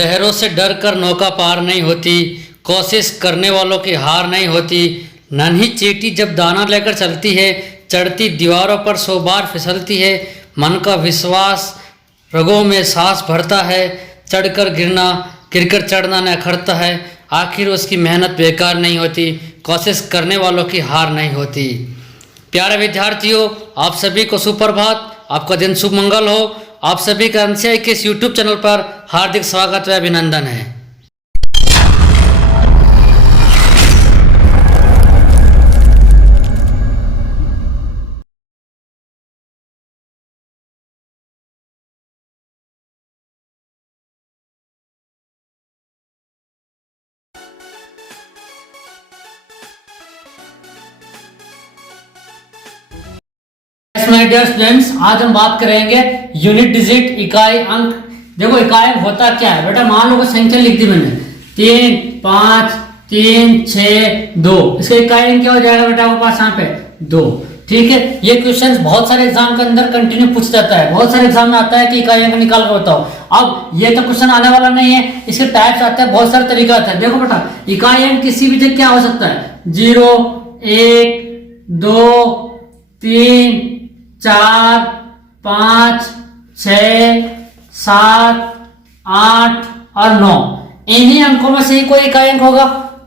लहरों से डर कर नौका पार नहीं होती, कोशिश करने वालों की हार नहीं होती। नन्ही चींटी जब दाना लेकर चलती है, चढ़ती दीवारों पर 100 बार फिसलती है। मन का विश्वास रगों में सांस भरता है, चढ़कर गिरकर चढ़ना न अखरता है। आखिर उसकी मेहनत बेकार नहीं होती, कोशिश करने वालों की हार नहीं होती। प्यारे विद्यार्थियों, आप सभी को सुप्रभात, आपका दिन शुभ मंगल हो। आप सभी का एनसीआई के इस यूट्यूब चैनल पर हार्दिक स्वागत व अभिनंदन है। माय डियर स्टूडेंट्स, आज हम बात करेंगे यूनिट डिजिट, इकाई अंक। देखो इकाई अंक होता क्या है बेटा, मान लो कोई संख्या लिख दी मैंने 3, 5, 3, 6, 2। इसका इकाई अंक क्या हो जाएगा बेटा आपके पास यहाँ पे 2। ठीक है, ये क्वेश्चंस बहुत सारे एग्जाम के अंदर कंटिन्यू पूछ जाता है, बहुत सारे एग्जाम में आता है कि इकाई अंक निकाल कर बताओ। अब ये तो क्वेश्चन आने वाला नहीं है, इसके टाइप्स आते हैं, बहुत सारे तरीका आता है। देखो बेटा इकाई अंक किसी भी जगह क्या हो सकता है, 0, 1, 2, 3, 4, 5, 6, 7, 8 और 9। इन्हीं अंकों में से ही कोई इकाई अंक होगा,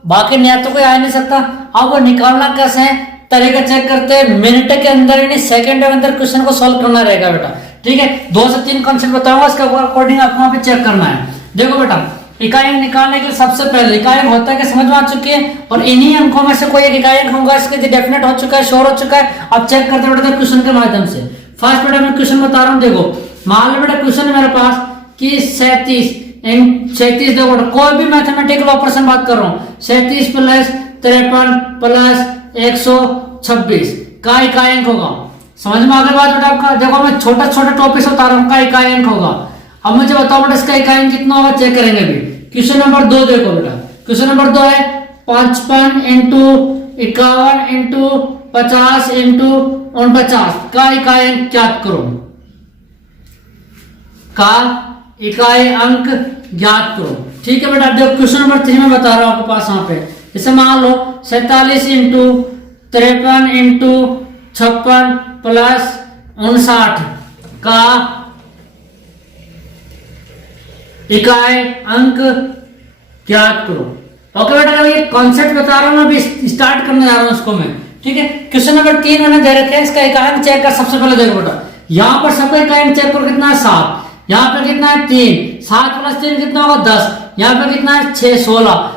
बाकी नया तो कोई आ नहीं सकता। अब वो निकालना कैसे है, तरीका चेक करते हैं। मिनट के अंदर यानी सेकंड के अंदर क्वेश्चन को सॉल्व करना रहेगा बेटा। ठीक है, 2 से 3 कॉन्सेप्ट बताऊंगा, उसके अकॉर्डिंग आपको वहां पे चेक करना है। देखो बेटा इकाई अंक निकालने के लिए सबसे पहले इकाई अंक होता है कि समझ में आ चुकी है, और इन्हीं अंकों में से कोई एक इकाई अंक होगा, इसके डेफिनेट हो चुका है, श्योर हो चुका है। अब चेक करते बेटा क्वेश्चन के माध्यम से। फर्स्ट बेटा मैं क्वेश्चन बता रहा हूँ, देखो मान लो बेटा क्वेश्चन है मेरे पास कि 37 देखो कोई भी मैथमेटिकल ऑपरेशन बात कर रहा हूँ, 37 प्लस 53 प्लस 126 का इकाई अंक होगा। समझ में आ गई बात बेटा आपका। देखो मैं छोटा छोटा टॉपिक बता रहा हूँ का इकाई अंक होगा। अब मुझे बताओ बेटा इसका इकाई अंक कितना होगा, चेक करेंगे अभी। क्वेश्चन नंबर 2 देखो बेटा, क्वेश्चन नंबर 2 है 55 इंटू 51 इंटू 50 इंटू 49 का इकाई अंक ज्ञात करो, का इकाई अंक ज्ञात करो। ठीक है बेटा, देखो क्वेश्चन नंबर 3 में बता रहा हूं आपके पास यहाँ पे। जैसे मान लो 47 इंटू 53 इंटू 56 प्लस 59 का इकाई अंक ज्ञात करो। ओके बेटा, ये कॉन्सेप्ट बता रहा हूं मैं, अभी स्टार्ट करने जा रहा हूं उसको मैं। ठीक है, क्वेश्चन नंबर 3 मैंने दे रखे हैं, इसका इकाई अंक चेक कर। सबसे पहले देखो बेटा यहाँ पर सबका इकाई अंक चेक करो, कितना है 7, यहाँ पे कितना है 3, 7 प्लस 3 कितना होगा 10, यहाँ पे कितना है 6,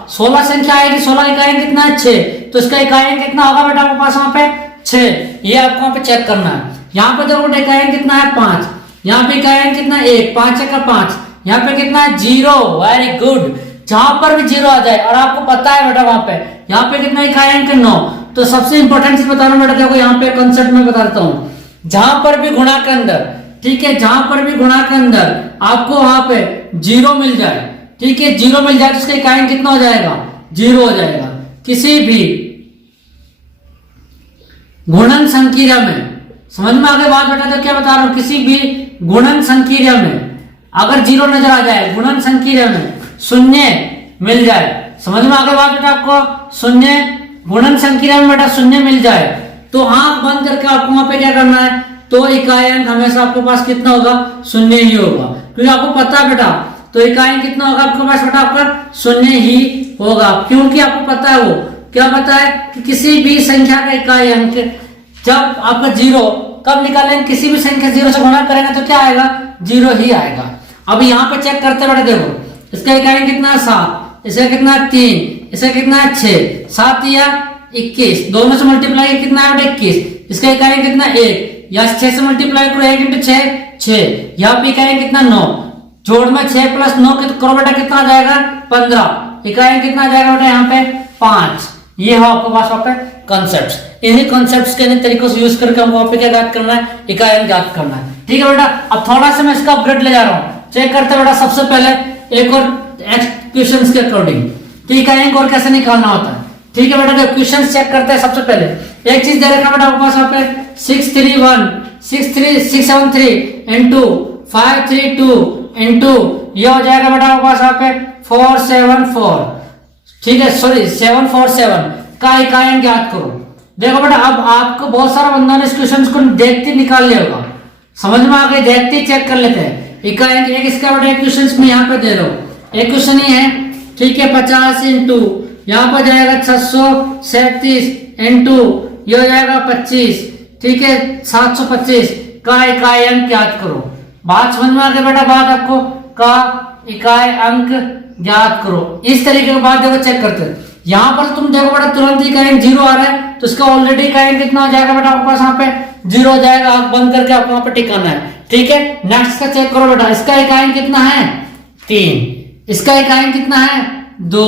16 संख्या आएगी, 16 इकाई अंक कितना है 6, तो इसका इकाई अंक कितना होगा बेटा आपके पास वहां पे 6। ये आपको वहां पे चेक करना है। यहाँ पे देखो इकाई अंक कितना है 5, यहाँ पे इकाई अंक कितना है 1, 5 का 5, यहाँ पे कितना है 0। वेरी गुड, जहां पर भी 0 आ जाए और आपको पता है बेटा वहां पे यहाँ पे कितना इकाई अंक 9। तो सबसे इंपॉर्टेंट चीज बताना बेटा, देखो यहाँ पे कंसेप्ट में बता देता हूँ, जहां पर भी गुणा के अंदर, ठीक है, जहां पर भी गुणा के अंदर आपको वहां पे 0 मिल जाए, ठीक है, 0 मिल जाए तो इसका इकाई अंक कितना हो जाएगा 0 हो जाएगा। किसी भी गुणन संक्रिया में, समझ में आगे बात बेटा, तो क्या बता रहा हूं, किसी भी गुणन संक्रिया में अगर 0 नजर आ जाए, गुणन संक्रिया में 0 मिल जाए, समझ में आगे बात बेटा आपको, 0 गुणन संक्रिया में बेटा 0 मिल जाए तो आंख बंद करके आपको वहां पे क्या करना है, तो इकाई अंक हमेशा आपके पास कितना होगा 0 ही होगा, क्योंकि आपको पता है बेटा, तो इकाई अंक कितना होगा आपके पास बेटा आपका 0 ही होगा, क्योंकि आपको पता है, वो क्या पता है कि किसी भी संख्या का इकाई अंक जब आपका 0 कब निकालेंगे, किसी भी संख्या 0 से गुणा करेंगे तो क्या आएगा 0 ही आएगा। अब यहाँ पे चेक करते बेटा, देखो इसका इकाई कितना है 7, इसका कितना है 3, इसका कितना है 6, 7 या 21, दोनों से मल्टीप्लाई कितना है बेटा 21, इसका इकाई कितना 1, या 6 से मल्टीप्लाई करो 1 इंटू 6, 6, यहाँ पे इकाई कितना 9, जोड़ में 6 प्लस 9 करो बेटा कितना आ जाएगा 15, इकाई कितना आ जाएगा बेटा यहाँ पे 5। ये हो आपके पास वहां पे कॉन्सेप्ट्स, इन्हीं कॉन्सेप्ट्स के अन्य तरीकों से यूज करके हमको वहां पे क्या ज्ञात करना है, इकाई अंक ज्ञात करना है। ठीक है बेटा, अब थोड़ा सा मैं इसका अपग्रेड ले जा रहा हूँ, चेक करते बेटा। सबसे पहले एक और क्वेश्चंस के अकॉर्डिंग इकाई अंक और कैसे निकालना होता है। ठीक है बेटा, देखो क्वेश्चंस चेक करते हैं। सबसे पहले एक चीज दे रखा बेटा आपके पास वहां पे 673 into 532 इंटू ये हो जाएगा बेटा आपके पास यहाँ पे 474, ठीक है, सॉरी 747 का इकाई अंक ज्ञात करो। देखो बेटा अब आपको बहुत सारा बंदा ने इस क्वेश्चन को देखते निकाल लिया होगा, समझ में आ गई, देखते ही चेक कर लेते हैं। इकाई अंक एक इसका बेटा क्वेश्चन में यहाँ पे दे लो, एक क्वेश्चन ही है, ठीक है, 50 इंटू यहाँ पर जाएगा 637 इंटू ये हो जाएगा 25, ठीक है, 725 का इकाई अंक ज्ञात करो। बात समझ में आ गई बेटा, बात आपको का इकाई अंक ज्ञात करो। इस तरीके की बात देखो चेक करते हैं। यहाँ पर तुम देखो बेटा तुरंत इकाई अंक 0 आ रहा है, तो इसका ऑलरेडी इकाई अंक कितना हो जाएगा बेटा आपके पास यहाँ पे 0 हो जाएगा, आंख बंद करके आपको वहां पे टिकाना है, ठीक है। नेक्स्ट का चेक करो बेटा, इसका इकाई अंक कितना है 3, इसका इकाई अंक कितना है 2,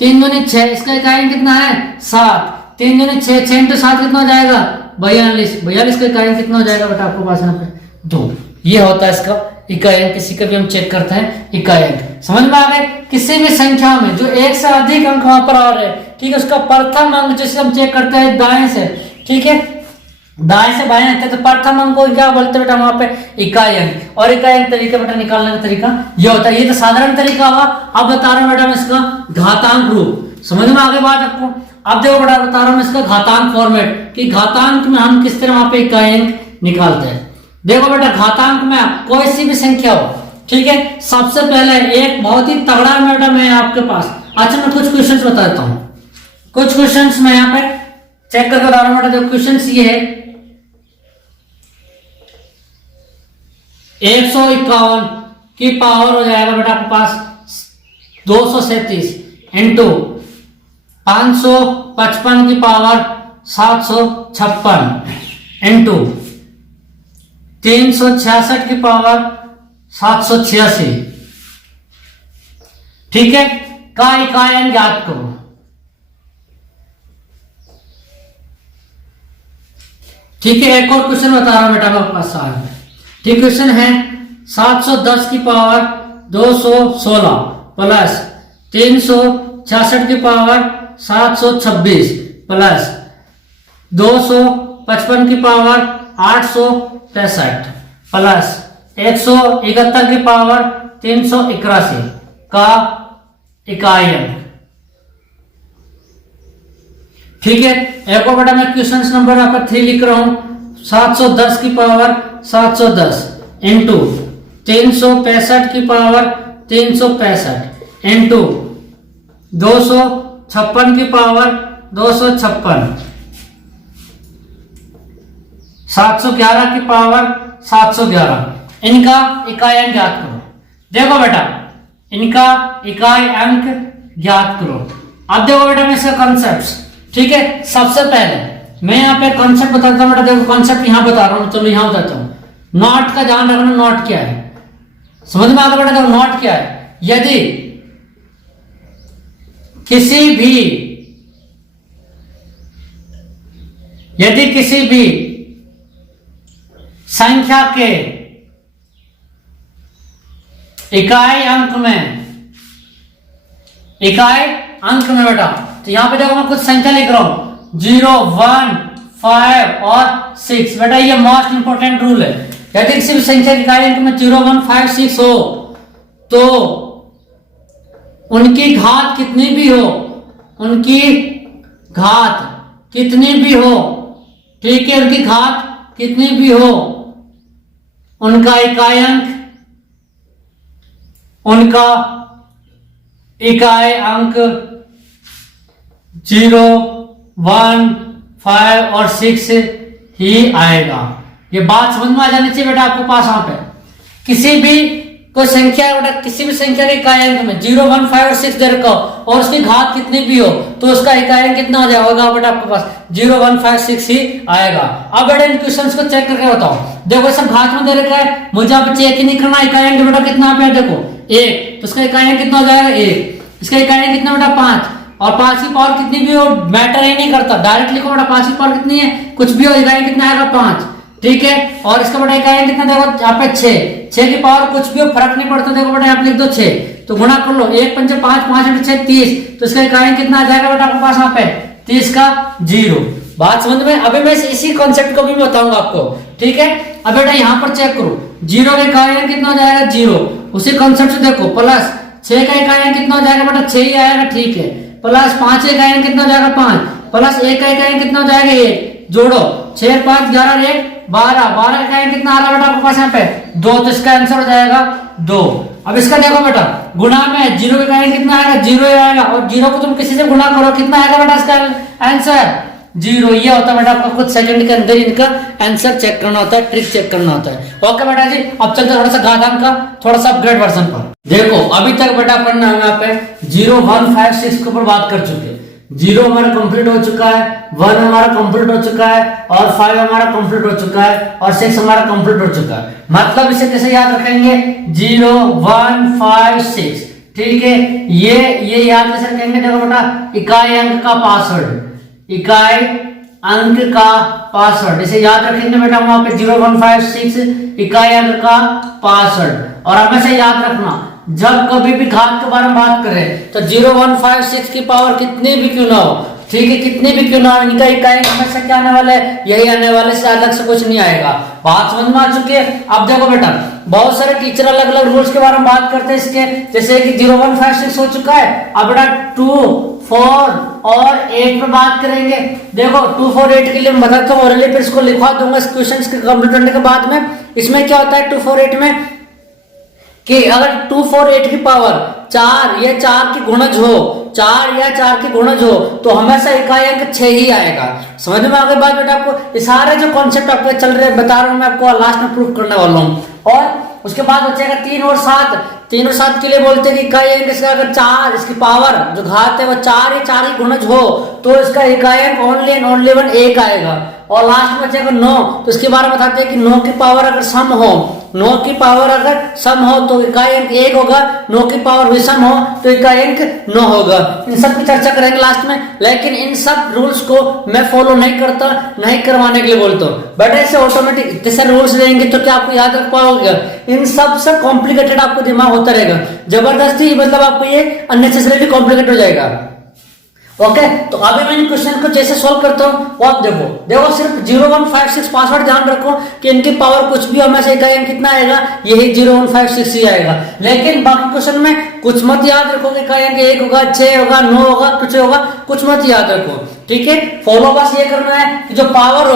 3 दूनी 6, इसका इकाई अंक कितना है 7, 3 दूनी 6, 6 इंटू 7 कितना हो जाएगा 42, 42 का इकाई अंक कितना हो जाएगा बेटा आपके पास यहाँ पे 2। ये होता है इसका इकाई अंक, किसी का भी हम चेक करते हैं इकाई अंक। समझ में आ गए, किसी भी संख्या में जो एक से अधिक अंक वहां पर आ रहे हैं, ठीक है, उसका प्रथम अंक जिसे हम चेक करते हैं दाएं से, ठीक है, दाएं से बाएं आते हैं, तो प्रथम अंक को क्या बोलते हैं बेटा वहां पे इकाई अंक। और इकाई अंक तरीका बेटा निकालने का तरीका ये होता है, ये तो साधारण तरीका हुआ। अब बता रहा हूं बेटा मैं इसका घातांक रूप, समझ में आ गई बात आपको। अब देखो बेटा बता रहा हूं इसका घातांक फॉर्मेट कि घातांक में हम किस तरह वहां पे इकाई अंक निकालते हैं। देखो बेटा घातांक में कोई सी भी संख्या हो, ठीक है, सबसे पहले एक बहुत ही तगड़ा है बेटा मैं आपके पास, अच्छा मैं कुछ क्वेश्चंस बता देता हूं, कुछ क्वेश्चंस मैं यहाँ पे चेक करके बता रहा हूं बेटा। जो क्वेश्चंस ये है 151 की पावर हो जाएगा बेटा आपके पास 237 इंटू 555 की पावर 756 इंटू 366 की पावर 786, ठीक है, का इकाई अंक ज्ञात करो। ठीक है, एक और क्वेश्चन बता रहा हूं बेटा आपके पास साल, ठीक, क्वेश्चन है 710 की पावर 216 प्लस 366 की पावर 726 प्लस 255 की पावर 863 प्लस 171 की पावर 381 का इकाई अंक। ठीक है, एक और बेटा मैं क्वेश्चन नंबर यहाँ पर 3 लिख रहा हूं, 710 की पावर 710 इंटू 365 की पावर 365 इंटू 256 की पावर 256 711 की पावर 711, इनका इकाई अंक ज्ञात करो। देखो बेटा इनका इकाई अंक ज्ञात करो। अब देखो बेटा मैं इसका कॉन्सेप्ट, ठीक है, सबसे पहले मैं यहाँ पे कॉन्सेप्ट बताता हूँ बेटा। देखो कॉन्सेप्ट यहाँ बता रहा हूँ, चलो यहाँ बताता हूँ। नॉट का ध्यान रखना, नॉट क्या है समझ में आ गया बेटा। देखो नॉट क्या है, यदि किसी भी संख्या के इकाई अंक में बेटा, तो यहां पे देखो मैं कुछ संख्या लिख रहा हूं 0, 1, 5 और 6। बेटा ये मोस्ट इंपोर्टेंट रूल है। यदि किसी भी संख्या के इकाई अंक में 0, 1, 5, 6 हो तो उनकी घात कितनी भी हो, ठीक है, उनकी घात कितनी भी हो, उनका इकाई अंक 0, 1, 5 और 6 ही आएगा। ये बात समझ में आ जानी चाहिए बेटा आपको पास। वहां पे किसी भी कोई संख्या बेटा, किसी भी संख्या के इकाई अंक में 0, 1, 5 और 6 दे रखा हो और उसकी घात कितनी भी हो तो उसका इकाई अंक कितना आ जाएगा बेटा आपके पास 0, 1, 5, 6 ही आएगा। अब बेटा इन क्वेश्चंस को चेक करके बताओ। देखो सब घात में दे रखा है, मुझे अब चेक ही नहीं करना इकाई अंक बेटा कितना पे है। देखो 1, तो उसका इकाई अंक कितना हो जाएगा 1, इसका इकाई अंक कितना बेटा 5, और 5 की पावर कितनी भी हो मैटर ही नहीं करता, डायरेक्ट लिखो बेटा 5 की पावर कितनी है, कुछ भी हो इकाई कितना आएगा 5। ठीक है, और इसका बेटा इकाई कितना देखो यहाँ पे 6 की पावर कुछ भी हो फर्क नहीं पड़ता। देखो बेटा यहाँ पे लिख दो 6, तो गुणा कर लो 1, 5, 5, 5, 6, 30, तो इसका इकाई कितना आ जाएगा बेटा आपके पास यहाँ पे 30 का 0। बात समझ में? अभी मैं इसी कॉन्सेप्ट को भी बताऊंगा आपको। ठीक है, अब बेटा यहाँ पर चेक करो 0 का इकाई कितना हो जाएगा 0, उसी कॉन्सेप्ट से देखो, प्लस 6 का इकाई कितना हो जाएगा बेटा, 6 ही आएगा, ठीक है। प्लस 5 का इकाई कितना हो जाएगा, 5, प्लस 1 का इकाई कितना हो जाएगा, 1, जोड़ो 6 5 11 1 12, 12 का इकाई कितना आ रहा है बेटा आपके पास यहाँ पे 2, तो इसका आंसर हो जाएगा 2। अब इसका देखो बेटा, गुणा में 0 का इकाई कितना आएगा, 0 ही आएगा, और 0 को तुम किसी से गुणा करो, कितना आएगा बेटा इसका आंसर, 0। ये होता है बेटा आपका कुछ सेकंड के अंदर इनका आंसर चेक करना होता है, ट्रिक चेक करना होता है। ओके बेटा जी, अब चलते थोड़ा सा घातांक का थोड़ा सा अपग्रेड वर्जन पर। देखो अभी तक बेटा अपन हम यहाँ पे 0 1 5 6 के ऊपर बात कर चुके हैं। 0 हमारा कंप्लीट हो चुका है, 1 हमारा कंप्लीट हो चुका है, और 5 हमारा कंप्लीट हो चुका है, और 6 हमारा कंप्लीट हो चुका है। मतलब इसे कैसे याद रखेंगे, 0 1 5 6, ठीक है। ये याद कैसे रखेंगे, देखो बेटा, इकाई अंक का पासवर्ड, इकाई अंक का पासवर्ड, इसे याद रखेंगे बेटा वहां पे 0 1 5 6 इकाई अंक का पासवर्ड। और हमेशा याद रखना, जब कभी भी घात के बारे में बात करें तो 0 1 5 6 की पावर कितनी भी क्यों ना हो, ठीक है, कितनी भी क्यों ना हो, इनका इकाई हमेशा क्या आने वाला है, यही आने वाले से अलग से कुछ नहीं आएगा। बात समझ में आ चुकी है। अब देखो बेटा, बहुत सारे टीचर अलग अलग रूल्स के बारे में बात करते हैं इसके, जैसे कि 0 1 5 6 हो चुका है, अब बेटा 2 4 और 8 पे बात करेंगे। देखो 2 4 8 के लिए मैं बताता हूँ ऑलरेडी, फिर इसको लिखवा दूंगा क्वेश्चंस के कंप्लीट करने के बाद में। इसमें क्या होता है 2 4 8 में, कि अगर 2 4 8 की पावर 4 या 4 की गुणज हो, 4 या 4 की गुणज हो, तो हमेशा इकाई अंक 6 ही आएगा। समझ में आ गई बात बेटा आपको, ये सारे जो कॉन्सेप्ट आपको चल रहे बता रहा हूं मैं आपको, लास्ट में प्रूफ करने वाला हूँ। और उसके बाद बचेगा 3 और 7, 3 और 7 के लिए बोलते हैं कि इकाई अंक इसका अगर 4, इसकी पावर जो घात है वो 4 या 4 की गुणज हो, तो इसका इकाई अंक ओनली एंड ओनली 1 आएगा। और लास्ट में बचेगा 9, तो इसके बारे में बताते हैं कि 9 की पावर अगर सम हो, 9 की पावर अगर सम हो तो इकाई अंक 1 होगा, 9 की पावर विषम हो तो इकाई अंक 9 होगा। इन सब की चर्चा करेंगे लास्ट में, लेकिन इन सब रूल्स को मैं फॉलो नहीं करता, नहीं करवाने के लिए बोलता हूँ। बट ऐसे ऑटोमेटिक इतने सारे रूल्स रहेंगे तो क्या आपको याद रख पाओगे, इन सब से कॉम्प्लिकेटेड आपको दिमाग होता रहेगा जबरदस्ती, मतलब आपको ये अननेसेसरीली कॉम्प्लिकेटेड हो जाएगा। ओके, तो अभी मैं इन क्वेश्चन को जैसे सॉल्व करता हूँ वो आप देखो सिर्फ 0 1 5 6 पासवर्ड ध्यान रखो कि इनकी पावर कुछ भी हमेशा इकाई अंक कितना आएगा, यही 0 1 5 6 ही आएगा। लेकिन बाकी क्वेश्चन में कुछ मत याद रखो कि इकाई अंक 1 होगा, 6 होगा, 9 होगा, कुछ होगा, कुछ मत याद रखो, ठीक है। फॉलो बस ये करना है कि जो पावर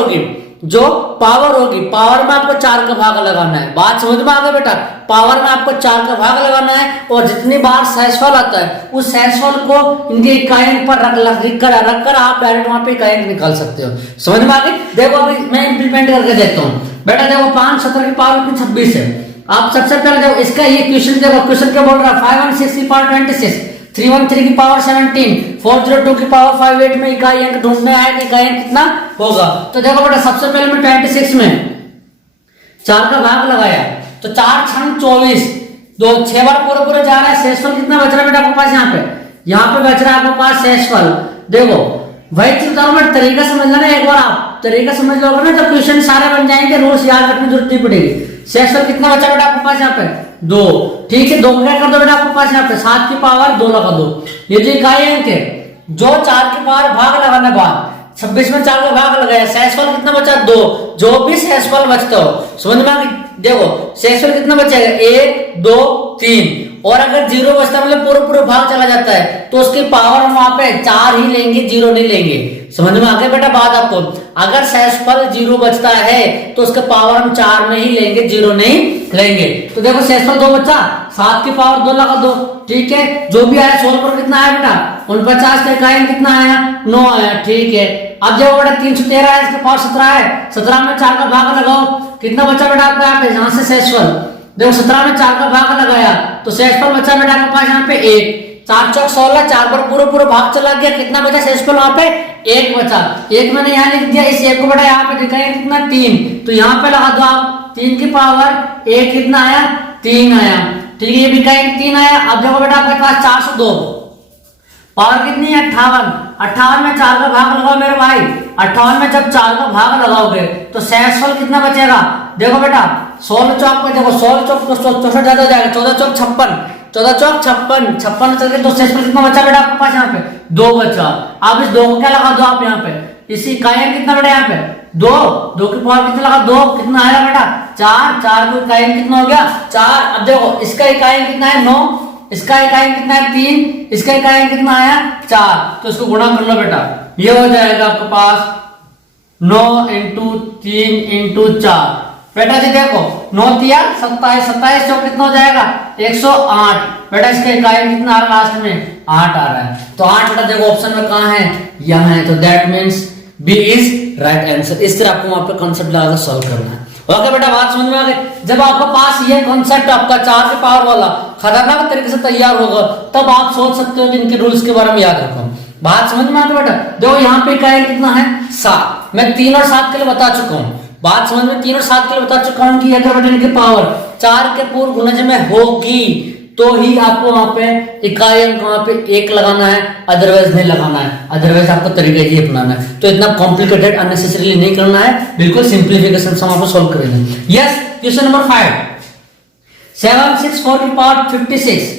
होगी, पावर में आपको 4 का भाग लगाना है। बात समझ में आ गई बेटा, पावर में आपको 4 का भाग लगाना है, और जितनी बार सहसफल आता है उस सहसफल को इनके इकाई अंक पर रखकर आप डायरेक्ट वहां पे इकाई अंक निकाल सकते हो। समझ में आ गई। देखो अभी मैं इंप्लीमेंट करके देखता हूँ बेटा। देखो 5 17 की पावर 26 है। आप सबसे पहले देखो इसका ये क्वेश्चन, देखो क्वेश्चन क्या बोल रहा है, 5 1 6 की पावर 26, 313 की पावर 17, 402 की पावर 58 में इकाई अंक ढूंढना है कि इकाई अंक कितना होगा। तो देखो बेटा सबसे पहले मैं 26 में 4 का भाग लगाया तो 4 6 24, 6 बार पूरे जा रहा है। शेषफल कितना बच रहा है बेटा आपके पास, यहाँ पे बच रहा है आपके पास शेषफल। देखो वही चीज बताओ मैं, तरीका समझ लेना, एक बार आप तरीका समझ लोगे ना तो क्वेश्चन सारे बन जाएंगे, रूल्स याद रखने की जरूरत नहीं पड़ेगी। शेषफल कितना बचा बेटा आपके पास यहाँ पे 2, ठीक है। 2 क्या कर दो बेटा आपके पास यहाँ पे 7 की पावर 2 लगा दो। ये जो इकाई अंक है जो 4 की पावर भाग लगाने बाद 26 में 4 का भाग लगाया, शेषफल कितना बचा 2। जो भी शेषफल बचता हो समझ में आ गई। देखो शेषफल कितना बचेगा 1 2 3, और अगर 0 बचता है मतलब पूरा भाग चला जाता है तो उसकी पावर हम वहां पे 4 ही लेंगे, 0 नहीं लेंगे। समझ में आ गया बेटा बात आपको। अगर शेषफल 0 बचता है तो उसका पावर हम 4 में ही लेंगे, 0 नहीं लेंगे। तो देखो शेषफल 2 बचा, 7 की पावर 2 लगा दो, ठीक है। जो भी आया 16 पर कितना आया बेटा 49 का इकाई अंक कितना आया 9 आया, ठीक है। अब देखो बेटा 313 है, इसका पावर 17 है, 17 में 4 का भाग लगाओ, कितना बचा बेटा आपका यहाँ पे, यहाँ से शेषफल देखो 17 में 4 का भाग लगाया तो शेषफल बचा बेटा आपके पास यहाँ पे 1, 4 चौक 16, 4 पर पूरा भाग चला गया, कितना बचा शेषफल वहां पे 1 बचा। 1 मैंने यहाँ लिख दिया, इस 1 को बेटा यहाँ पे दिखाया कितना 3, तो यहाँ पे लगा दो आप 3 की पावर 1 कितना आया 3 आया, ठीक है। ये भी इकाई 3 आया। अब देखो बेटा आपके पास 402 पावर कितनी है 58, 58 में 4 का भाग लगाओ मेरे भाई। 58 में जब 4 का भाग लगाओगे तो शेषफल कितना बचेगा, देखो बेटा 16 चौक पे देखो 16 चौक तो 64 ज्यादा हो जाएगा, 14 चौक 56, 14 चौक 56, 56 चल के तो शेषफल कितना बचा बेटा आपके पास यहाँ पे 2 बचा। अब इस 2 को क्या लगा दो आप यहाँ पे इसी इकाइयां कितना बेटा यहाँ पे 2, 2 की पावर कितना लगा 2, कितना आएगा बेटा 4, 4 को इकाइयां कितना हो गया 4। अब देखो इसका इकाइयां कितना है 9, इसका इकाइयां कितना है 3, इसका इकाइयां कितना आया 4, तो इसको गुणा कर लो बेटा। ये हो जाएगा आपके पास 9 इंटू 3 इंटू 4। बेटा जी देखो 9 तिया 27, 27 चौक कितना हो जाएगा 108। बेटा इसका इकाई कितना आ रहा है लास्ट में 8 आ रहा है। तो 8 बेटा देखो ऑप्शन में कहां है यहां है, तो that means B is right answer. इस तरह आपको वहां पे कांसेप्ट लगाकर सॉल्व करना है। ओके बेटा बात समझ में आ गई। जब आपके पास ये कांसेप्ट आपका 4 की पावर वाला खतरनाक तरीके से तैयार होगा तब आप सोच सकते हो कि इनके रूल्स के बारे में याद रखो। बात समझ में आ गई बेटा। देखो यहाँ पे इकाई कितना है 7, मैं 3 और 7 के लिए बता चुका हूँ। बात समझ में 3 और 7 के लिए बता चुका हूँ कि अगर बेटा इनकी पावर 4 के पूर्ण गुणज में होगी तो ही आपको वहां पे इकाई अंक वहां पे 1 लगाना है, अदरवाइज नहीं लगाना है। अदरवाइज आपको तरीका ये अपनाना है। तो इतना कॉम्प्लिकेटेड अननेसेसरीली नहीं करना है, बिल्कुल सिंप्लीफिकेशन से आपको सॉल्व करेंगे। यस क्वेश्चन नंबर 5, 7 6 4 की पावर 56।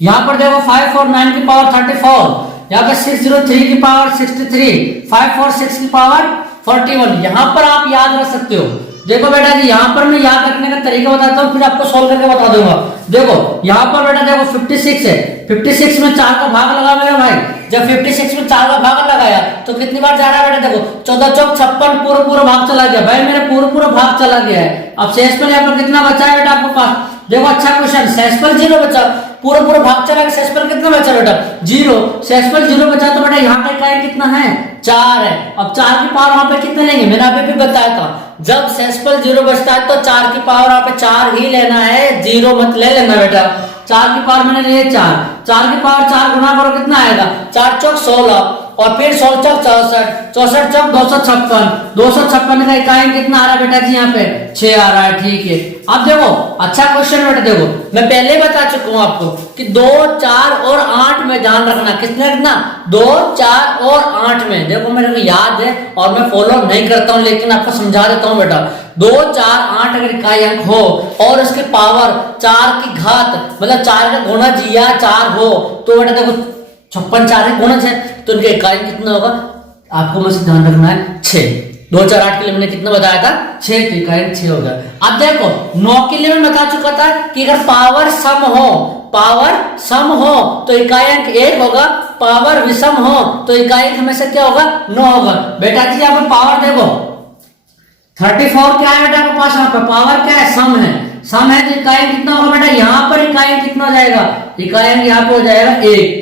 यहाँ पर देखो 5 4 9 की पावर 34, यहाँ पर 6 0 3 की पावर 63, 5 4 6 की पावर 41। यहाँ पर आप याद रख सकते हो। देखो बेटा जी यहाँ पर मैं याद रखने का तरीका बताता हूँ फिर आपको सॉल्व करके बता दूंगा। देखो यहाँ पर बेटा देखो 56 है, 56 में 4 का भाग लगा मेरा भाई। जब 56 में 4 का भाग लगाया तो कितनी बार जा रहा है बेटा देखो 14 चौक 56 पूरा भाग चला गया भाई, मेरा पूरा भाग चला गया है। अब शेषफल यहाँ पर कितना बचा है बेटा आपके पास। देखो अच्छा क्वेश्चन, शेषफल 0 बचा, पूरा भाग चला गया, शेषफल कितना बचा बेटा 0, शेषफल 0 बचा तो बेटा यहाँ का इकाई कितना है 4 है। अब 4 की पावर वहां पे कितने लेंगे, मैंने अभी भी बताया था जब शेषफल 0 बचता है तो 4 की पावर वहां पे 4 ही लेना है, 0 मत ले लेना बेटा। 4 की पावर मैंने लिए 4, 4 की पावर 4 गुना करो कितना आएगा 4 चौक 16 और फिर 16 चौक 64, 64 चौक 256, 256 का इकाई कितना आ रहा है बेटा जी यहाँ पे 6 आ रहा है। ठीक है अब देखो अच्छा क्वेश्चन बेटा देखो मैं पहले बता चुका हूँ आपको कि 2 4 और 8 में ध्यान रखना, किसने रखना 2 4 और 8 में। देखो मेरे को याद है और मैं फॉलो नहीं करता हूँ लेकिन आपको समझा देता हूँ बेटा। 2 4 8 अगर इकाई अंक हो और उसकी पावर 4 की घात मतलब 4 का गुणज या 4 हो तो बेटा देखो 56 4 का गुणज है तो उनका इकाई कितना होगा आपको बस ध्यान रखना है 6। 2 4 8 के लिए मैंने कितना बताया था 6, तो इकाई 6 होगा। अब देखो 9 के लिए मैं बता चुका था कि अगर पावर सम हो तो इकाई अंक 1 होगा, पावर विषम हो तो इकाई अंक हमेशा क्या होगा 9 होगा। बेटा जी यहाँ पर पावर देखो 34 क्या है बेटा आपके पास, यहाँ पर पावर क्या है सम है तो इकाई कितना होगा बेटा यहाँ पर इकाई कितना हो जाएगा, इकाई यहाँ पे हो जाएगा 1।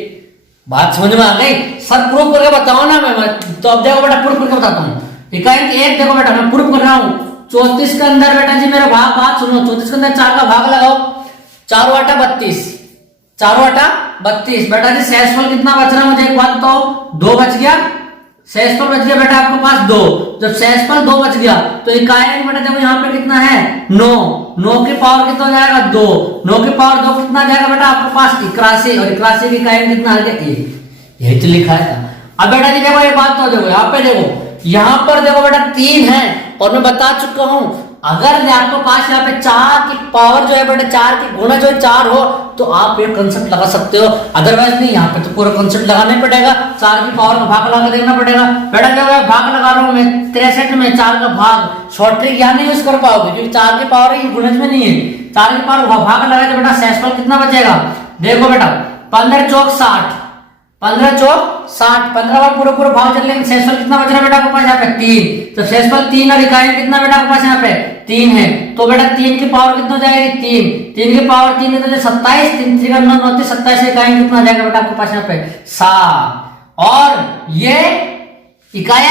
बात समझ में आ गई। सब प्रूफ करके बताओ ना मैं तो अब देखो बेटा प्रूफ करके बताता हूँ। इकाई 1 देखो बेटा मैं प्रूफ कर रहा हूँ 34 के अंदर बेटा जी मेरा भाग बात सुनो 34 के अंदर 4 का भाग लगाओ 4 आटा 32, 4 आटा 32। बेटा जी शेषफल कितना बच रहा है मुझे एक बात बताओ 2 बच गया, शेषफल बच गया बेटा आपके पास 2। जब शेषफल 2 बच गया तो इकाई बेटा देखो यहाँ पे कितना है 9, 9 की पावर कितना हो जाएगा 2, 9 की पावर 2 कितना जाएगा बेटा आपके पास 81 और 81 की इकाई कितना आ गया 1। यही तो लिखा है। अब बेटा जी देखो ये बात तो देखो यहाँ पे देखो यहाँ पर देखो बेटा 3 है और मैं बता चुका हूं अगर आपके पास यहाँ पे 4 की पावर जो है बेटा 4 की गुणा जो 4 हो तो आप ये कंसेप्ट लगा सकते हो, अदरवाइज नहीं। यहाँ पे तो पूरा कंसेप्ट लगाना ही पड़ेगा, 4 की पावर का भाग लगा के देखना पड़ेगा। बेटा क्या होगा भाग लगा रहा हूँ मैं 63 में 4 का भाग, शॉर्ट ट्रिक यहाँ नहीं यूज कर पाओगे क्योंकि 4 की पावर ये गुणज में नहीं है। 4 की पावर भाग लगा तो बेटा शेषफल कितना बचेगा देखो बेटा 15 चौक 60, 15 चौक 60, 15 बार पूरा भाग चल लेंगे शेषफल कितना बच रहा है बेटा आपके पास यहाँ पे 3। तो शेषफल 3 और इकाई कितना बेटा आपके पास यहाँ पे 3 है तो बेटा 3 की पावर कितना हो जाएगी 3 की पावर 3 है तो 27, 3 3 का 9 9 27 इकाई कितना आ जाएगा बेटा आपके पास यहाँ पे 7। और ये इकाई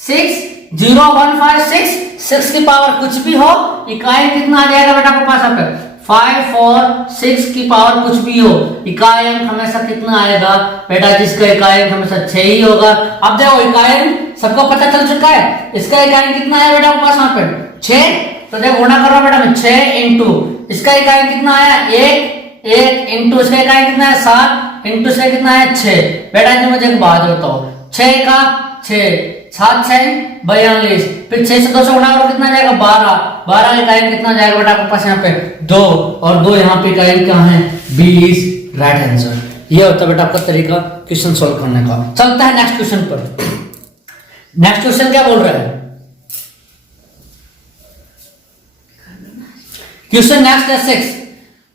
6 0 1 5 6, 6 की पावर कुछ भी हो इकाई कितना आ जाएगा बेटा आपके पास यहाँ पे 5 4 6 की पावर कुछ भी हो इकाई अंक हमेशा कितना आएगा बेटा जिसका इकाई अंक हमेशा 6 ही होगा। अब देखो इकाई अंक सबको पता चल चुका है, इसका इकाई अंक कितना है बेटा आपके पास यहाँ पे 6। तो देखो गुणा कर रहा हूं बेटा मैं 6 इंटू इसका इकाई अंक कितना आया 1 इंटू इसका इकाई अंक कितना है 7 इंटू इसका कितना है 6। बेटा जी मुझे एक बात बताओ 6 का 6 7 6 42, फिर 6 से 2 से गुणा करो कितना जाएगा 12 इकाई कितना जाएगा बेटा आपके पास यहाँ पे 2 और 2 यहाँ पे इकाई क्या है बी इज राइट आंसर। ये होता है बेटा आपका तरीका क्वेश्चन सॉल्व करने का। चलता है नेक्स्ट क्वेश्चन पर। नेक्स्ट क्वेश्चन क्या बोल रहा है? क्वेश्चन नेक्स्ट है 6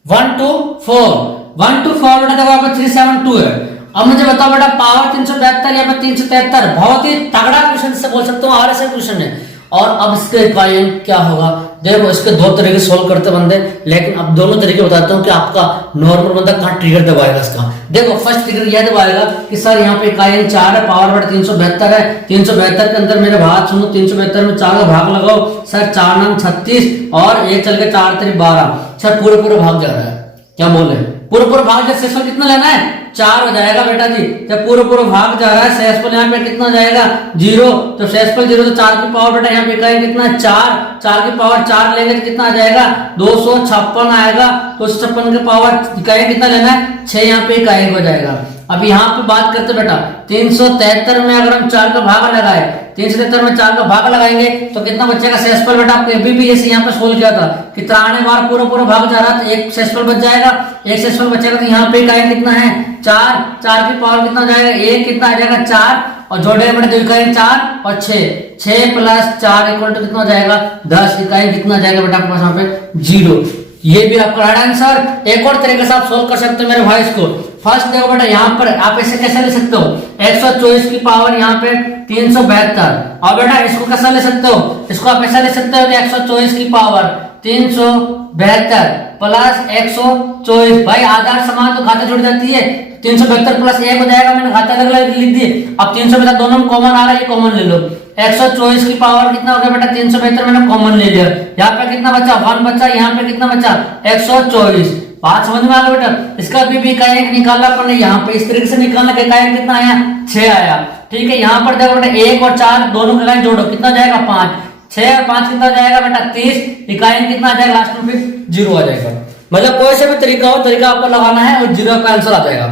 1 to 4 1 to 4 बेटा देखो आपको 372 है। अब मुझे बताओ बेटा पावर 372 या 373, बहुत ही तगड़ा क्वेश्चन से बोल सकता हूँ, आरएसए क्वेश्चन है। और अब इसके इकाई क्या होगा, देखो इसके दो तरीके सोल्व करते बंदे, लेकिन अब दोनों तरीके बताता हूँ कि आपका नॉर्मल बंदा कहाँ ट्रिगर दबाएगा इसका। देखो फर्स्ट ट्रिगर यह दबाएगा कि सर यहाँ पे इकाई 4 है, पावर बेटा 372 है, 372 के अंदर मेरे बात सुनो, 372 में 4 का भाग लगाओ सर, 4 9 36 और 1 चल के 4 3 12, सर पूरे पूरे भाग जा रहा है। क्या बोले पूरे पूरे भाग जा, शेषफल कितना लेना है 4 हो जाएगा बेटा जी। जब पूरे पूरे भाग जा रहा है शेषफल यहाँ पे कितना हो जाएगा 0, तो शेषफल 0 तो 4 की पावर बेटा यहाँ पे इकाई कितना 4 की पावर 4 लेंगे तो कितना आ जाएगा 256 आएगा। 256 की पावर इकाई कितना लेना है 6, यहाँ पे इकाई हो जाएगा। अब यहाँ पे बात करते बेटा 373 में अगर हम 4 का भाग लगाए, 373 में 4 का भाग लगाएंगे तो कितना बचेगा शेषफल बेटा, आपको अभी भी ऐसे यहाँ पे सोल्व किया था कि 93 बार पूरा पूरा भाग जा रहा था, एक शेषफल बच जाएगा, एक शेषफल बचेगा तो यहाँ पे इकाई कितना है 4 की पावर कितना हो जाएगा 1, कितना आ जाएगा 4 और जोड़ेगा बेटा 2 इकाई 4 और 6 प्लस 4 इक्वल टू कितना हो जाएगा 10, इकाई कितना आ जाएगा बेटा आपके पास यहाँ पे 0। ये भी आपका राइट आंसर। एक और तरीके से आप सोल्व कर सकते हो मेरे भाई इसको। फर्स्ट देखो बेटा यहाँ पर आप ऐसे कैसे ले सकते हो 124 की पावर यहाँ पे 372, और बेटा इसको कैसा ले सकते हो, इसको आप ऐसा ले सकते हो कि 124 की पावर 372 प्लस 124, भाई आधार समान तो घाते जुड़ जाती है, 372 प्लस 1 हो जाएगा, मैंने घाते अलग अलग लिख दिए। अब 372 दोनों में कॉमन आ रहा है, ये कॉमन ले लो। 124 की पावर कितना हो गया बेटा 372 मैंने कॉमन ले लिया, यहाँ पे कितना बचा 1 बचा, यहाँ पे कितना बचा 124। बात समझ में आ गया बेटा। इसका भी इकाई निकालना अपन यहाँ पे इस तरीके से निकालना, इकाई कितना आया 6 आया, ठीक है। यहाँ पर देखो बेटा 1 और 4 दोनों का इकाई जोड़ो कितना जाएगा 5, 6 और 5 कितना जाएगा बेटा 30, इकाई कितना आ जाएगा लास्ट में फिर 0 आ जाएगा। मतलब कोई से भी तरीका हो, तरीका आपको लगाना है और 0 का आंसर आ जाएगा।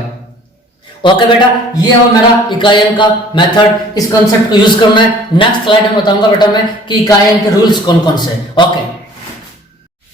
ओके बेटा, ये हो मेरा इकाई का मेथड, इस कॉन्सेप्ट को यूज करना है। नेक्स्ट स्लाइड में बताऊंगा बेटा मैं कि इकाई के रूल्स कौन कौन से। Okay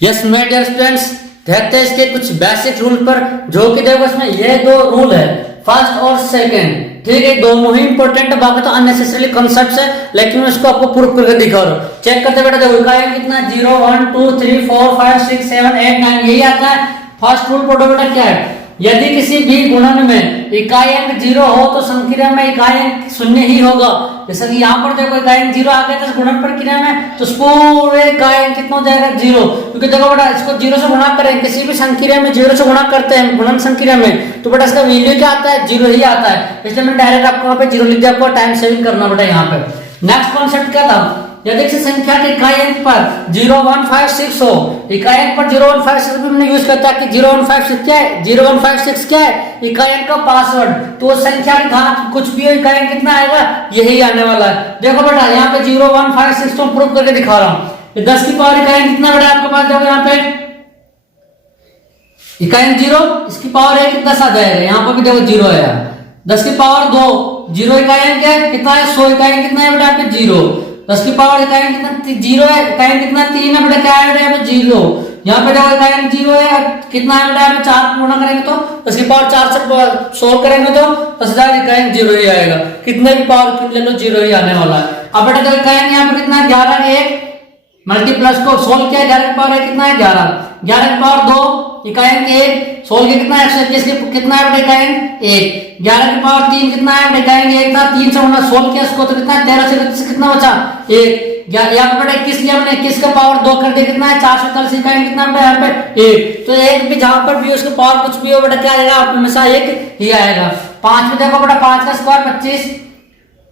yes my dear students, देखते हैं इसके कुछ बेसिक रूल पर, जो कि देखो इसमें ये 2 रूल है, फर्स्ट और सेकंड, ठीक है। दोनों ही इंपॉर्टेंट, बाकी तो अननेसेसरी कॉन्सेप्ट्स है, लेकिन मैं इसको आपको प्रूफ करके दिखा रहा हूं। चेक करते बेटा, देखो इकाई कितना 0 1 2 3 4 5 6 7 8 9 यही आता है। फर्स्ट रूल पढ़ो बेटा क्या है, यदि किसी भी गुणन में इकाई अंक 0 हो तो संक्रिया में इकाई अंक 0 ही होगा। जैसे कि यहाँ पर देखो इकाई अंक 0 आ गया तो गुणन प्रक्रिया में तो पूरे इकाई अंक कितना हो जाएगा 0, क्योंकि देखो बेटा इसको 0 से गुणा करें, किसी भी संक्रिया में 0 से गुणा करते हैं गुणन संक्रिया में, तो बेटा इसका वैल्यू क्या आता है 0 ही आता है। इसलिए मैं डायरेक्ट आपको यहाँ पे 0 लिख दिया, आपको टाइम सेविंग करना बेटा। यहाँ पे नेक्स्ट कॉन्सेप्ट क्या था, यदि किसी संख्या के इकाई अंक पर 0156 हो, इकाई अंक पर 0156 भी हमने यूज करता है कि 0156 क्या है, 0156 क्या है इकाई अंक का पासवर्ड, तो संख्या की घात कुछ भी हो इकाई अंक कितना आएगा यही आने वाला है। देखो बेटा यहाँ पे 0156 तो प्रूफ करके दिखा रहा हूँ। 10 की पावर इकाई अंक कितना बेटा आपके पास, देखो यहाँ पे इकाई अंक 0, इसकी पावर है कितना 10 आ जाएगा, यहाँ पर भी देखो 0 आया। 10 की पावर 2, 0 इकाई अंक है कितना है 100 इकाई अंक कितना है बेटा यहाँ पे 0। 10 की पावर इकाई कितना 0 है, इकाई कितना 3 है बेटा, क्या है बेटा यहाँ पे 0। यहाँ पे देखो इकाई 0 है, कितना है बेटा यहाँ पे 4 पूर्ण करेंगे तो 10 की पावर 4 से सोल्व करेंगे तो 10,000 इकाई 0 ही आएगा, कितने भी पावर ले लो 0 ही आने वाला है। अब बेटा देखो इकाई यहाँ पे कितना है 11 1 मल्टीप्लस को सोल्व किया, 11 की पावर कितना है 11, 11 की पावर 2 इकाई 1 सोल्व किया कितना है 121 कितना है बेटा इकाई 1, 11 की पावर 3 कितना है बेटा इकाई 1 था, 3 से हमने सोल्व किया इसको तो कितना है 13 से कितना बचा 1, यहाँ पे बेटा 21 लिया हमने 21 का पावर 2 कर दिया कितना है 447 इकाई कितना बेटा यहाँ पे 1, तो 1 भी जहां पर भी उसका पावर कुछ भी हो बेटा क्या आएगा आप हमेशा 1 ही आएगा। 5 में देखो बेटा 5 का स्क्वायर 25,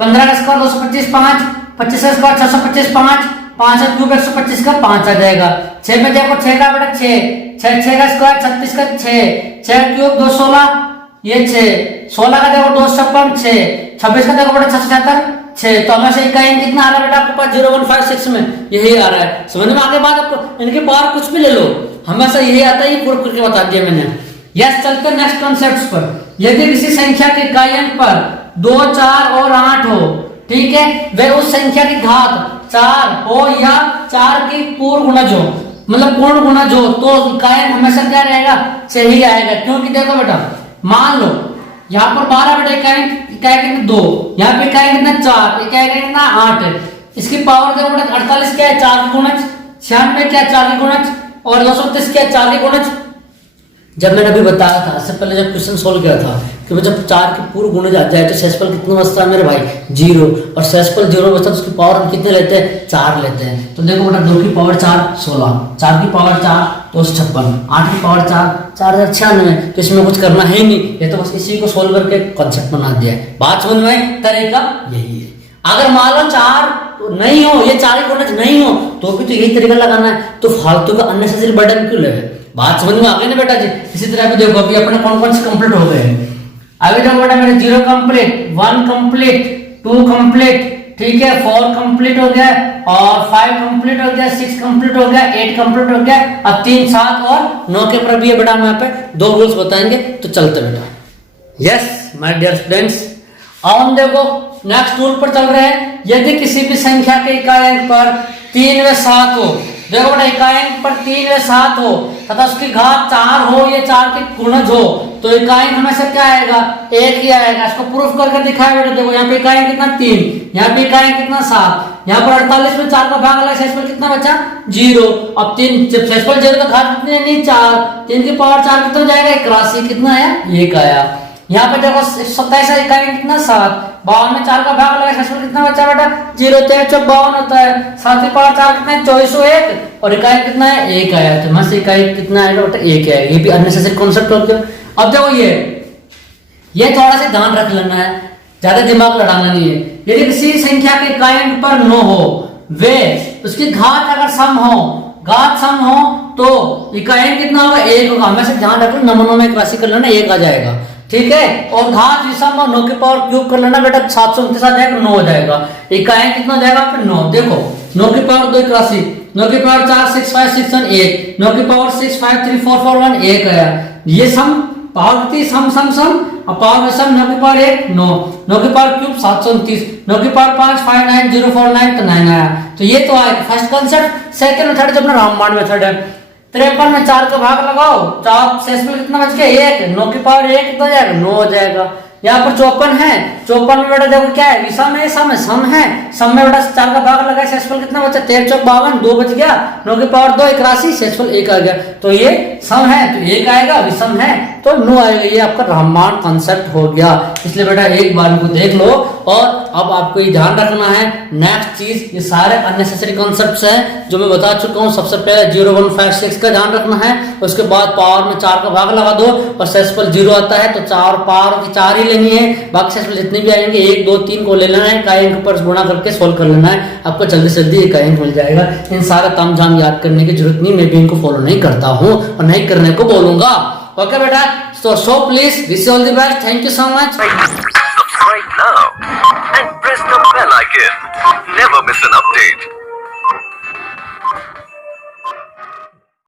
15 का स्क्वायर 225, 5 25 का स्क्वायर 625, 5 क्यूब 125 का 5 आ जाएगा। 6 में देखो 6 का बेटा 6 का स्क्वायर 36 का 6 क्यूब 216 ये 16 का देखो 256 26 का देखो बेटा 677 तो हमें से इकाई कितना आ रहा है बेटा आपके पास 0156 में यही आ रहा है। समझ में आगे बात, आपको इनके पावर कुछ भी ले लो हमेशा यही आता है, ये प्रूफ करके बता दिया मैंने। यस चलते नेक्स्ट कॉन्सेप्ट्स पर। यदि किसी संख्या के इकाई अंक पर 2 4 और 8 हो, ठीक है, वह उस संख्या की घात 4 हो या 4 की पूर्ण गुणज हो, मतलब पूर्ण गुणज हो, तो इकाई अंक हमेशा क्या रहेगा सही आएगा। क्योंकि देखो बेटा मान लो यहाँ पर 12 बटे क्या है 2, यहाँ पे क्या है कितना 4, ये क्या है कितना 8। इसकी पावर देखो बेटा 48 क्या है 4 की गुणज, 96 क्या है 4 की गुणज, और 230 क्या है 4 की गुणज। जब मैंने अभी बताया था इससे पहले जब क्वेश्चन सोल्व किया था कि जब 4 की पूर्ण गुणज आ जाए तो शेषफल कितना बचता है मेरे भाई 0, और शेषफल 0 बचता है तो उसकी पावर हम कितने लेते हैं 4 लेते हैं। तो देखो बेटा 2 की पावर 4 16, 4 की पावर 4 256, 8 की पावर 4 4096। तो इसमें कुछ करना है नहीं, ये तो बस इसी को सोल्व करके कॉन्सेप्ट बना दिया है। बात समझ में, तरीका यही है। अगर मान लो 4 नहीं हो, ये 4 की गुणज नहीं हो तो भी तो यही तरीका लगाना है, तो फालतू का अननेसेसरी बर्डन क्यों ले। बात समझ में आ गई ना बेटा जी। इसी तरह भी देखो अभी अपने कौन कौन से कंप्लीट हो गए हैं। अभी देखो बेटा मेरे 0 कंप्लीट, 1 कंप्लीट, 2 कंप्लीट, ठीक है, 4 कंप्लीट हो गया, और 5 कंप्लीट हो गया, 6 कंप्लीट हो गया, 8 कंप्लीट हो गया। अब 3 7 और 9 के ऊपर भी है बेटा हम यहाँ पे 2 रूल्स बताएंगे, तो चलते बेटा। यस माय डियर स्टूडेंट्स, अब हम देखो नेक्स्ट रूल पर चल रहे हैं। यदि किसी भी संख्या के इकाई अंक पर 3 व 7 हो, देखो बेटा इकाई अंक पर 3 व 7 हो तथा उसकी घात 4 हो, ये 4 के गुणज हो, तो इकाई अंक हमेशा क्या आएगा 1 ही आएगा। इसको प्रूफ करके दिखाया बेटा। देखो यहाँ पे इकाई अंक कितना 3, यहाँ पे इकाई अंक कितना 7, यहाँ पर 48 में 4 का भाग लगा, शेषफल कितना बचा 0। अब 3 जब शेषफल 0 तो घात कितनी है नहीं 4, 3 की पावर 4 कितना जाएगा 81, कितना आया 1 आया। यहाँ पे देखो 27 इकाई कितना 7, 52 में 4 का भाग लगा, शेषफल कितना बचा बेटा 0, 13 चौक 52 होता है, 7 की पावर 4 कितना है 2401, और इकाई कितना है 1 आया। तो यहाँ से इकाई कितना आएगा बेटा 1 आएगा। ये भी अननेसेसरी कॉन्सेप्ट हो गया। अब देखो ये थोड़ा सा ध्यान रख लेना है, ज्यादा दिमाग लड़ाना नहीं है। यदि किसी संख्या के इकाई अंक पर 9 हो, वे उसकी घात अगर सम हो तो इकाई अंक कितना होगा 1 होगा। हमेशा ध्यान रखो, नमूनों में एक राशि कर लेना 1 आ जाएगा, ठीक है। और घात विषम और 9 की पावर क्यूब कर लेना बेटा, 729 आ जाएगा, 9 हो जाएगा। इकाई कितना हो जाएगा फिर 9। देखो 9 की पावर 2 एक राशि, 9 की पावर 4 6 5 6 1 1, 9 की पावर 6 5 3 4 4 1 1 आया। ये सम पावर कितनी सम और पावर विषम 9 की पावर 1 9, 9 की पावर क्यूब 729, 9 की पावर 5 5 9 0 4 9 तो 9 आया। तो ये तो आया फर्स्ट कॉन्सेप्ट। सेकंड मेथड जो अपना रामबाण मेथड है, 53 में 4 का भाग लगाओ, 4 शेषफल कितना बच गया 1, 9 की पावर 1 कितना हो जाएगा 9 हो जाएगा। यहाँ पर 54 है, 54 में बेटा देखो क्या है विषम है सम है, सम में बेटा 4 का भाग लगा, शेषफल कितना बचा 13 चौक 52, 2 बच गया, 9 की पावर 2 एक राशि, शेषफल 1 आ गया। तो ये सम है तो 1 आएगा, विषम है तो 9 आएगा। ये आपका रामबाण कॉन्सेप्ट हो गया। इसलिए बेटा एक बार इनको देख लो। और अब आपको ये ध्यान रखना है नेक्स्ट चीज, ये सारे अननेसेसरी कॉन्सेप्ट्स हैं जो मैं बता चुका हूँ। सबसे पहले 0 1 5 6 का ध्यान रखना है, उसके बाद पावर में 4 का भाग लगा दो और शेषफल 0 आता है तो 4 पावर की 4 ही लेनी है, बाकी शेषफल जितने भी आएंगे 1 2 3 को ले लेना है, इकाई अंक पर गुणा करके सोल्व कर लेना है, आपको जल्दी से जल्दी इकाई अंक मिल जाएगा। इन सारे तामझाम याद करने की जरूरत नहीं, मैं भी इनको फॉलो नहीं करता हूँ और नहीं करने को बोलूंगा। ओके बेटा, so please wish you all the best. Thank you so much. Subscribe now and press the bell icon. Never miss an update.